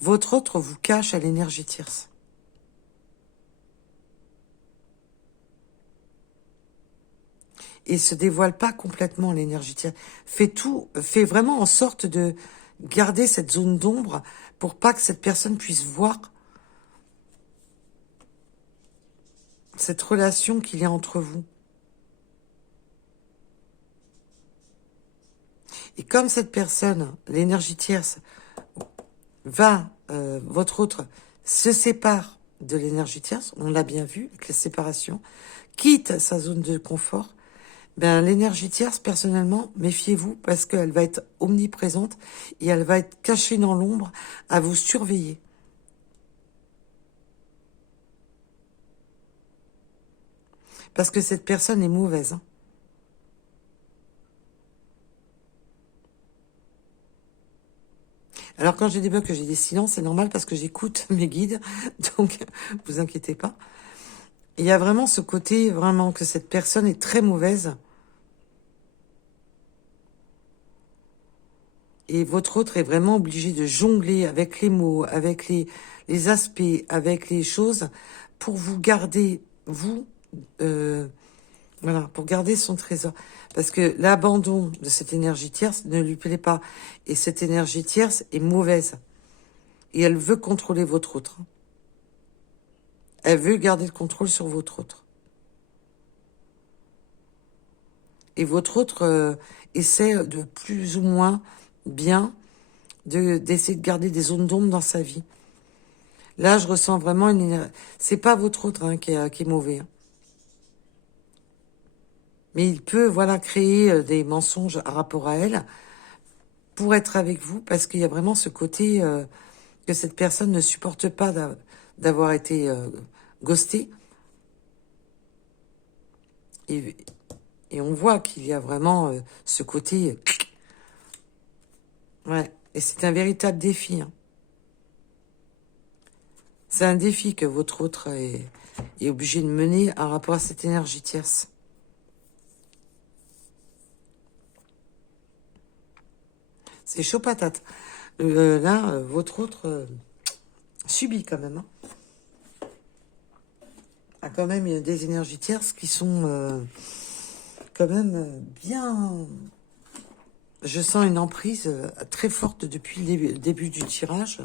Votre autre vous cache à l'énergie tierce. Et se dévoile pas complètement à l'énergie tierce. Fait vraiment en sorte de garder cette zone d'ombre pour pas que cette personne puisse voir cette relation qu'il y a entre vous. Et comme cette personne, l'énergie tierce, votre autre se sépare de l'énergie tierce, on l'a bien vu avec la séparation, quitte sa zone de confort, ben l'énergie tierce, personnellement, méfiez-vous parce qu'elle va être omniprésente et elle va être cachée dans l'ombre à vous surveiller. Parce que cette personne est mauvaise. Hein. Alors quand j'ai des bugs, que j'ai des silences, c'est normal parce que j'écoute mes guides, donc vous inquiétez pas. Il y a vraiment ce côté, vraiment, que cette personne est très mauvaise. Et votre autre est vraiment obligé de jongler avec les mots, avec les aspects, avec les choses, pour vous garder, vous, voilà, pour garder son trésor. Parce que l'abandon de cette énergie tierce ne lui plaît pas. Et cette énergie tierce est mauvaise. Et elle veut contrôler votre autre. Elle veut garder le contrôle sur votre autre. Et votre autre essaie de plus ou moins bien d'essayer de garder des zones d'ombre dans sa vie. Là, je ressens vraiment une énergie. C'est pas votre autre hein, qui est mauvais. Hein. Mais il peut, voilà, créer des mensonges à rapport à elle pour être avec vous, parce qu'il y a vraiment ce côté que cette personne ne supporte pas d'avoir été ghostée. Et on voit qu'il y a vraiment ce côté... ouais, et c'est un véritable défi. Hein. C'est un défi que votre autre est obligé de mener en rapport à cette énergie tierce. C'est chaud patate. Là, votre autre subit quand même. Hein. A quand même des énergies tierces qui sont quand même bien... Je sens une emprise très forte depuis le début du tirage.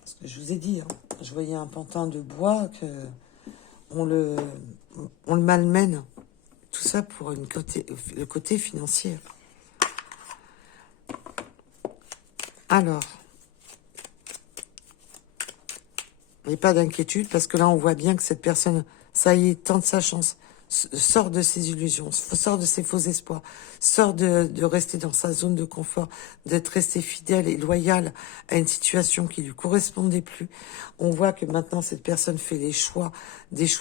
Parce que je vous ai dit, hein, je voyais un pantin de bois que on le malmène. Tout ça pour le côté financier. Alors, il n'y a pas d'inquiétude parce que là, on voit bien que cette personne, ça y est, tente sa chance, sort de ses illusions, sort de ses faux espoirs, sort de rester dans sa zone de confort, d'être resté fidèle et loyal à une situation qui lui correspondait plus. On voit que maintenant, cette personne fait des choix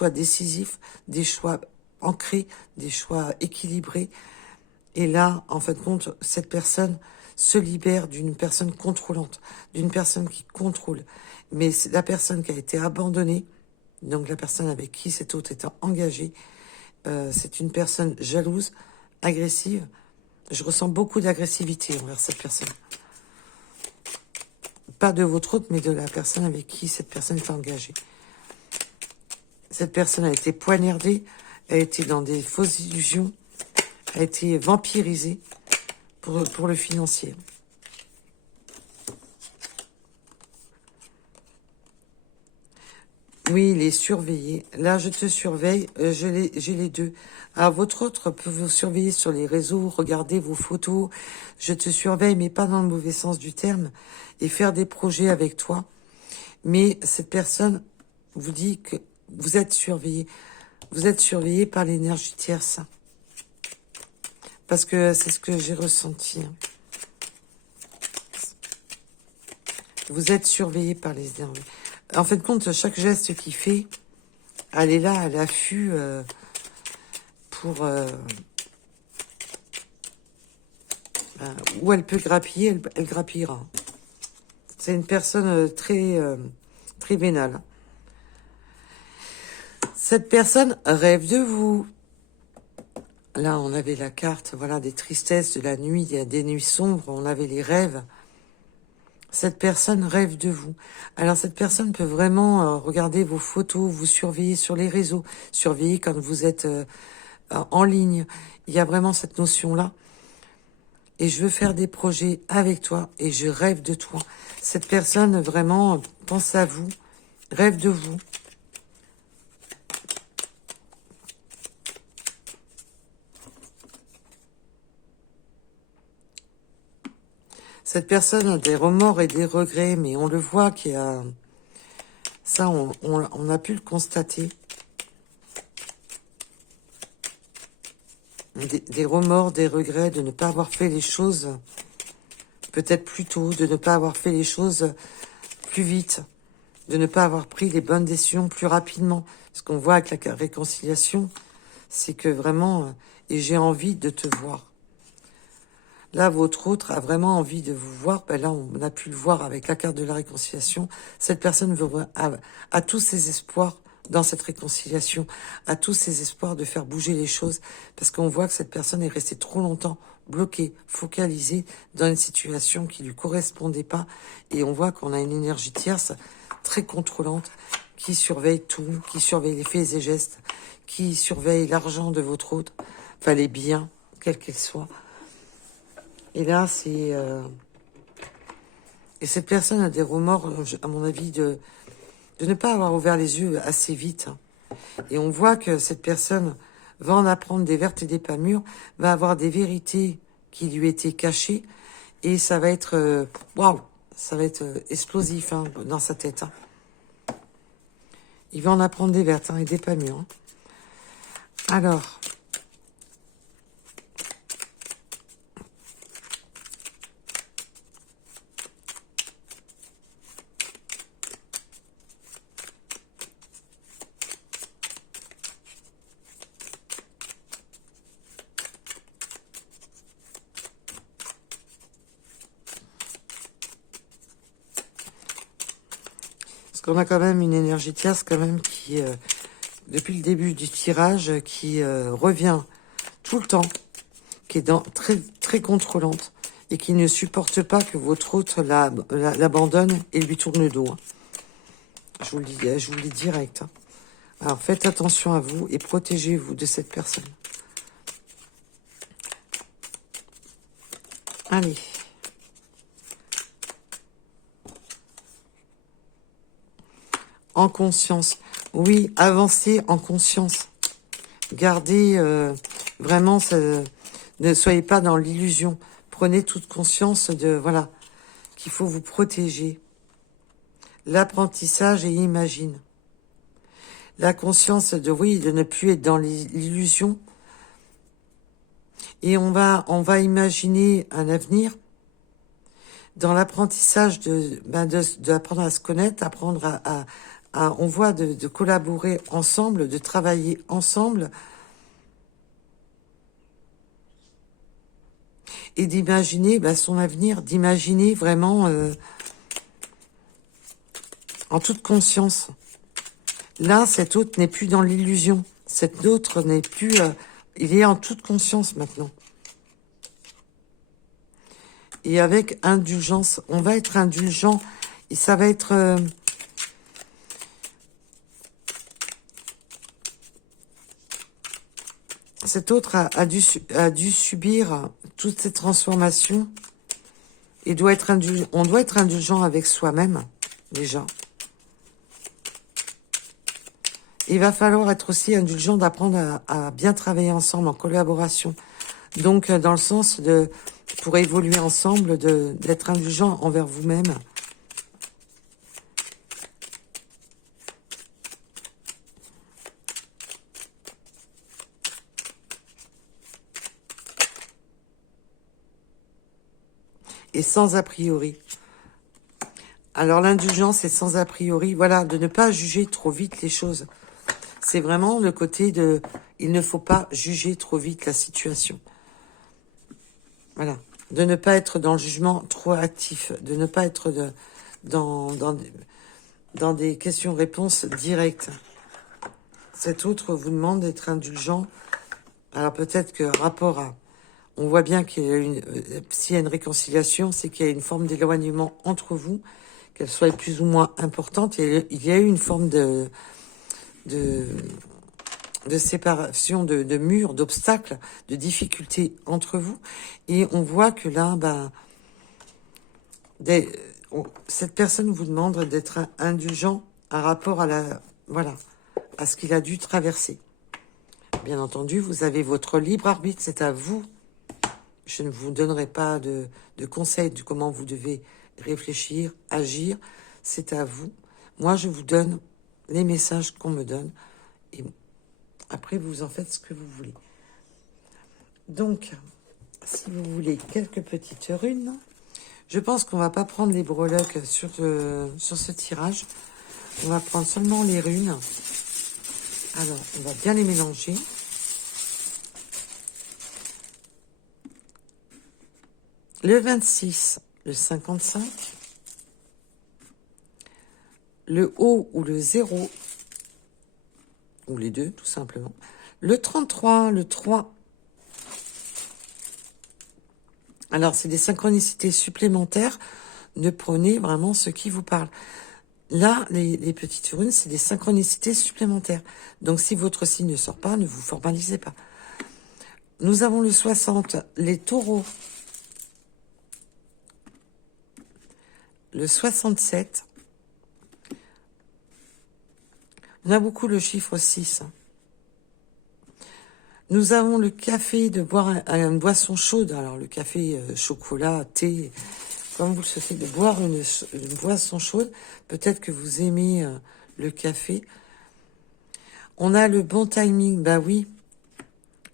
décisifs, des choix ancrés, des choix équilibrés. Et là, en fin de compte, cette personne se libère d'une personne contrôlante, d'une personne qui contrôle. Mais c'est la personne qui a été abandonnée, donc la personne avec qui cet autre est engagé, c'est une personne jalouse, agressive. Je ressens beaucoup d'agressivité envers cette personne. Pas de votre autre, mais de la personne avec qui cette personne est engagée. Cette personne a été poignardée, a été dans des fausses illusions, a été vampirisée pour le financier. Oui, il est surveillé. Là, je te surveille. J'ai les deux. Alors, votre autre peut vous surveiller sur les réseaux, regarder vos photos. Je te surveille, mais pas dans le mauvais sens du terme, et faire des projets avec toi. Mais cette personne vous dit que vous êtes surveillé. Vous êtes surveillé par l'énergie tierce. Parce que c'est ce que j'ai ressenti. Vous êtes surveillé par les énergies. En fin de compte, chaque geste qu'il fait, elle est là à l'affût pour... où elle peut grappiller, elle grappillera. C'est une personne très vénale. Cette personne rêve de vous. Là, on avait la carte, voilà, des tristesses de la nuit, il y a des nuits sombres, on avait les rêves. Cette personne rêve de vous. Alors, cette personne peut vraiment regarder vos photos, vous surveiller sur les réseaux, surveiller quand vous êtes en ligne. Il y a vraiment cette notion-là. Et je veux faire des projets avec toi et je rêve de toi. Cette personne vraiment pense à vous, rêve de vous. Cette personne a des remords et des regrets, mais on le voit qu'il y a... Ça, on a pu le constater. Des remords, des regrets de ne pas avoir fait les choses peut-être plus tôt, de ne pas avoir fait les choses plus vite, de ne pas avoir pris les bonnes décisions plus rapidement. Ce qu'on voit avec la réconciliation, c'est que vraiment, et j'ai envie de te voir. Là, votre autre a vraiment envie de vous voir. Ben là, on a pu le voir avec la carte de la réconciliation. Cette personne a tous ses espoirs dans cette réconciliation, a tous ses espoirs de faire bouger les choses, parce qu'on voit que cette personne est restée trop longtemps bloquée, focalisée dans une situation qui lui correspondait pas, et on voit qu'on a une énergie tierce très contrôlante, qui surveille tout, qui surveille les faits et gestes, qui surveille l'argent de votre autre, enfin les biens, quels qu'ils soient. Et là, c'est... Et cette personne a des remords, à mon avis, de ne pas avoir ouvert les yeux assez vite. Et on voit que cette personne va en apprendre des vertes et des pas mûres, va avoir des vérités qui lui étaient cachées, et ça va être... Waouh, ça va être explosif hein, dans sa tête. Hein. Il va en apprendre des vertes et des pas mûres. Hein. Alors... Parce qu'on a quand même une énergie tierce quand même qui, depuis le début du tirage, qui revient tout le temps, qui est très contrôlante, et qui ne supporte pas que votre autre l'abandonne et lui tourne le dos. Hein. Je vous le dis direct. Hein. Alors faites attention à vous et protégez-vous de cette personne. Allez. En conscience. Oui, avancez en conscience. Gardez vraiment, ne soyez pas dans l'illusion. Prenez toute conscience de, voilà, qu'il faut vous protéger. L'apprentissage et imagine. La conscience de, oui, de ne plus être dans l'illusion. Et on va imaginer un avenir dans l'apprentissage d'apprendre à se connaître, apprendre on voit de collaborer ensemble, de travailler ensemble et d'imaginer son avenir, d'imaginer vraiment en toute conscience. Là, cet autre n'est plus dans l'illusion. Cet autre n'est plus... il est en toute conscience maintenant. Et avec indulgence, on va être indulgent. Et ça va être... cet autre a dû subir toutes ces transformations. Et on doit être indulgent avec soi-même, déjà. Il va falloir être aussi indulgent d'apprendre à bien travailler ensemble, en collaboration. Donc, dans le sens de, pour évoluer ensemble, d'être indulgent envers vous-même. Et sans a priori. Alors, l'indulgence est sans a priori. Voilà, de ne pas juger trop vite les choses. C'est vraiment le côté de... Il ne faut pas juger trop vite la situation. Voilà. De ne pas être dans le jugement trop actif. De ne pas être dans des questions-réponses directes. Cet autre vous demande d'être indulgent. Alors peut-être que rapport à... On voit bien qu'il y a s'il y a une réconciliation, c'est qu'il y a une forme d'éloignement entre vous, qu'elle soit plus ou moins importante. Et il y a eu une forme de séparation, de murs, d'obstacles, de difficultés entre vous. Et on voit que là, cette personne vous demande d'être indulgent par rapport à à ce qu'il a dû traverser. Bien entendu, vous avez votre libre arbitre, c'est à vous. Je ne vous donnerai pas de conseils de comment vous devez réfléchir, agir. C'est à vous. Moi, je vous donne les messages qu'on me donne. Et après, vous en faites ce que vous voulez. Donc, si vous voulez quelques petites runes, je pense qu'on va pas prendre les breloques sur ce tirage. On va prendre seulement les runes. Alors, on va bien les mélanger. Le 26, le 55, le haut ou le 0, ou les deux, tout simplement. Le 33, le 3. Alors, c'est des synchronicités supplémentaires. Ne prenez vraiment ce qui vous parle. Là, les petites runes, c'est des synchronicités supplémentaires. Donc, si votre signe ne sort pas, ne vous formalisez pas. Nous avons le 60, les taureaux. Le 67. On a beaucoup le chiffre 6. Nous avons le café, de boire une boisson chaude. Alors, le café, chocolat, thé, comme vous le souhaitez, de boire une boisson chaude. Peut-être que vous aimez le café. On a le bon timing. Bah oui,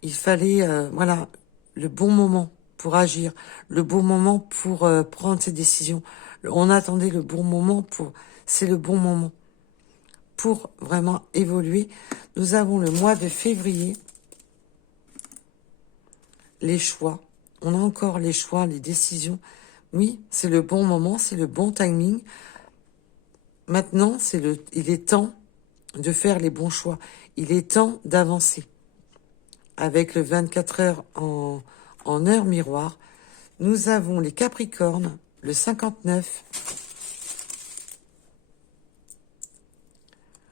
il fallait, voilà, le bon moment pour agir. Le bon moment pour prendre ses décisions. On attendait le bon moment pour... C'est le bon moment pour vraiment évoluer. Nous avons le mois de février. Les choix. On a encore les choix, les décisions. Oui, c'est le bon moment, c'est le bon timing. Maintenant, il est temps de faire les bons choix. Il est temps d'avancer. Avec le 24 heures en heure miroir, Nous avons les Capricornes, le 59,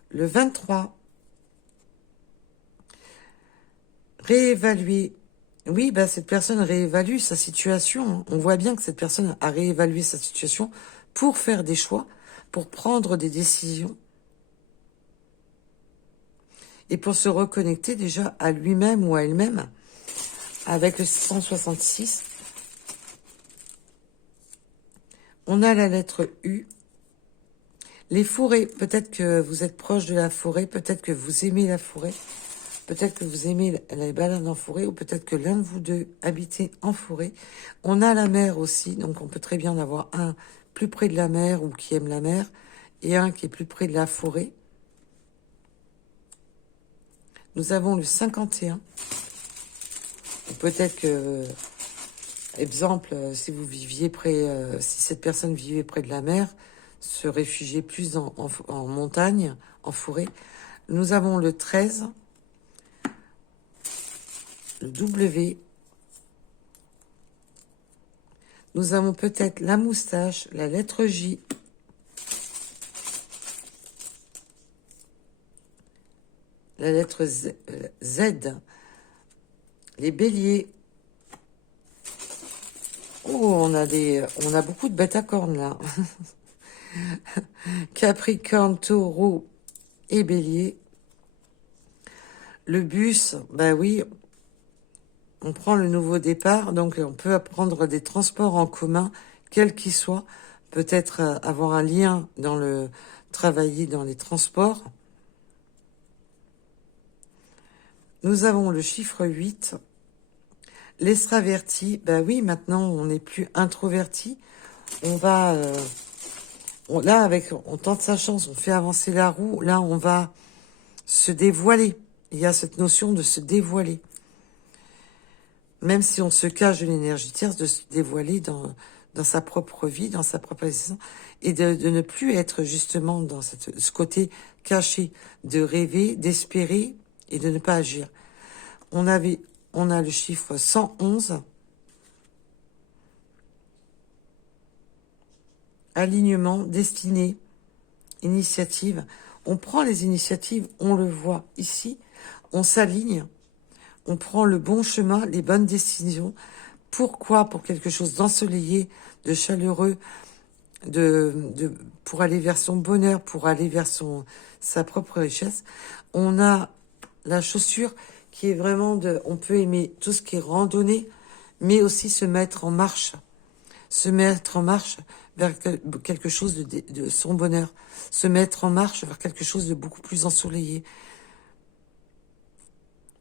le 23, réévaluer. Oui, bah, cette personne réévalue sa situation. On voit bien que cette personne a réévalué sa situation pour faire des choix, pour prendre des décisions et pour se reconnecter déjà à lui-même ou à elle-même. Avec le 666, on a la lettre U. Les forêts, peut-être que vous êtes proche de la forêt, peut-être que vous aimez la forêt, peut-être que vous aimez les balades en forêt, ou peut-être que l'un de vous deux habitez en forêt. On a la mer aussi, donc on peut très bien en avoir un plus près de la mer ou qui aime la mer, et un qui est plus près de la forêt. Nous avons le 51. Peut-être que, exemple, si vous viviez près, si cette personne vivait près de la mer, se réfugier plus en montagne, en forêt. Nous avons le 13, le W. Nous avons peut-être la moustache, la lettre J. La lettre Z, les béliers. Oh, on a beaucoup de bêtes à cornes là. Capricorne, taureau et bélier. Le bus, bah oui, on prend le nouveau départ, donc on peut prendre des transports en commun, quels qu'ils soient, peut-être avoir un lien dans le travailler dans les transports. Nous avons le chiffre 8. L'extraverti, bah oui, maintenant on n'est plus introverti. On va, là on tente sa chance, on fait avancer la roue. Là, on va se dévoiler. Il y a cette notion de se dévoiler. Même si on se cache de l'énergie tierce, de se dévoiler dans sa propre vie, dans sa propre existence, et de ne plus être justement dans ce côté caché, de rêver, d'espérer et de ne pas agir. On a le chiffre 111. Alignement, destinée, initiative. On prend les initiatives, on le voit ici, on s'aligne, on prend le bon chemin, les bonnes décisions. Pourquoi? Pour quelque chose d'ensoleillé, de chaleureux, pour aller vers son bonheur, pour aller vers sa propre richesse. On a la chaussure qui est vraiment on peut aimer tout ce qui est randonnée, mais aussi se mettre en marche. Se mettre en marche vers quelque chose de son bonheur. Se mettre en marche vers quelque chose de beaucoup plus ensoleillé.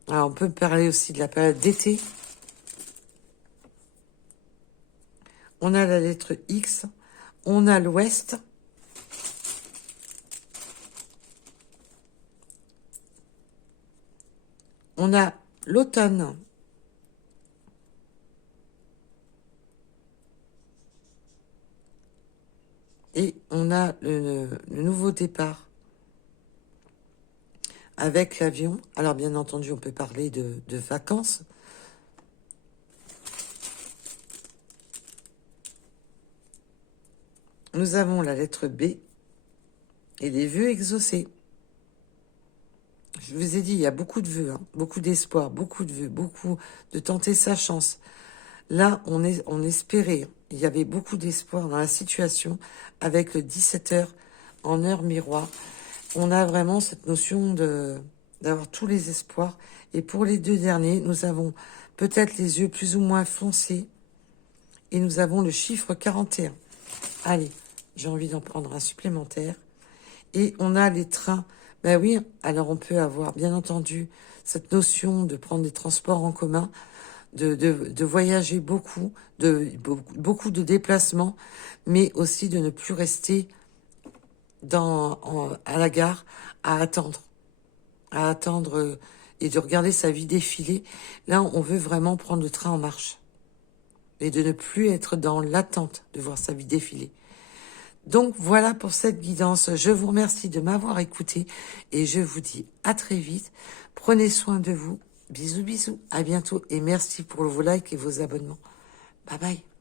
Alors, on peut parler aussi de la période d'été. On a la lettre X. On a l'Ouest. On a l'automne. Et on a le nouveau départ avec l'avion. Alors, bien entendu, on peut parler de vacances. Nous avons la lettre B et les vœux exaucés. Je vous ai dit, il y a beaucoup de vœux, hein, beaucoup d'espoir, beaucoup de vœux, beaucoup de tenter sa chance. Là, on espérait, il y avait beaucoup d'espoir dans la situation avec le 17h en heure miroir. On a vraiment cette notion d'avoir tous les espoirs. Et pour les deux derniers, nous avons peut-être les yeux plus ou moins foncés. Et nous avons le chiffre 41. Allez, j'ai envie d'en prendre un supplémentaire. Et on a les trains. Ben oui, alors on peut avoir, bien entendu, cette notion de prendre des transports en commun, de voyager beaucoup, beaucoup de déplacements, mais aussi de ne plus rester à la gare à attendre et de regarder sa vie défiler. Là, on veut vraiment prendre le train en marche et de ne plus être dans l'attente de voir sa vie défiler. Donc voilà pour cette guidance. Je vous remercie de m'avoir écouté et je vous dis à très vite. Prenez soin de vous. Bisous, bisous. À bientôt et merci pour vos likes et vos abonnements. Bye bye.